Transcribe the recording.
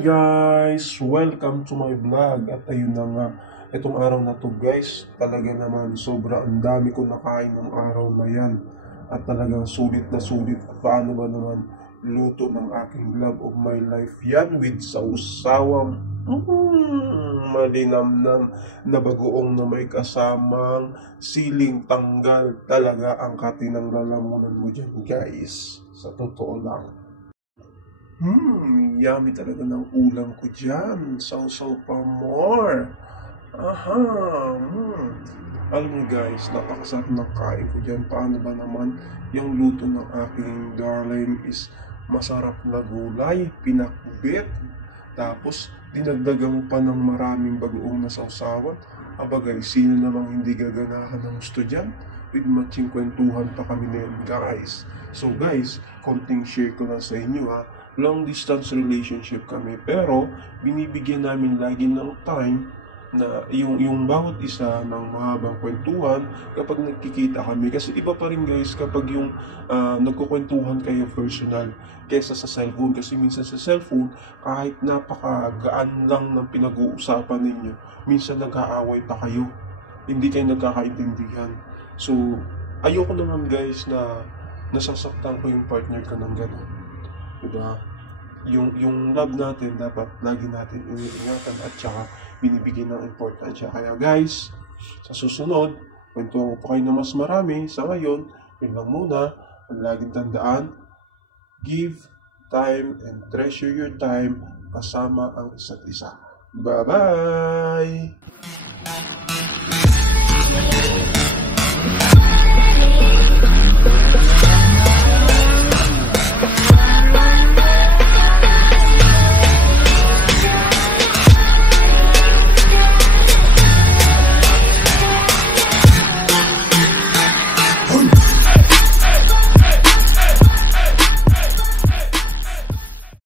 guys! Welcome to my vlog. At ayun na nga, itong araw na to guys, talaga naman sobra ang dami ko nakain ng araw na yan. At talagang sulit na sulit. Paano ba naman luto ng aking love of my life yan with sausawang malinamnam na bagoong na may kasamang siling tanggal. Talaga ang katinang lalamunan mo dyan guys. Sa totoo lang. Yummy talaga ng ulam ko dyan. Sausaw pa more. Alam mo guys, napakasarap ng kain ko dyan. Paano ba naman yung luto ng aking darling is masarap na gulay, pinakbit. Tapos, dinagdagan pa ng maraming bagoong na sausawan. Aba guys, sino namang hindi gaganahan ng gusto dyan? With matching kwentuhan pa kami na yun guys. So guys, konting share ko lang sa inyo ha. Long distance relationship kami, pero binibigyan namin lagi ng time na yung bawat isa ng mahabang kwentuhan kapag nagkikita kami. Kasi iba pa rin guys kapag yung nagkukwentuhan kayo personal kesa sa cellphone. Kasi minsan sa cellphone, kahit napakagaan lang ng pinag-uusapan ninyo, minsan nag-aaway pa kayo, hindi kayo nagkakaintindihan. So ayoko naman guys na nasasaktan ko yung partner ko ng gano'n. Diba? Yung love natin dapat lagi natin iniingatan at saka binibigyan ng importansya. Kaya guys, sa susunod, kwentuhan ko pa kayo na mas marami. Sa ngayon, yun lang muna. Ang laging tandaan, give time and treasure your time kasama ang isa't isa. Bye-bye!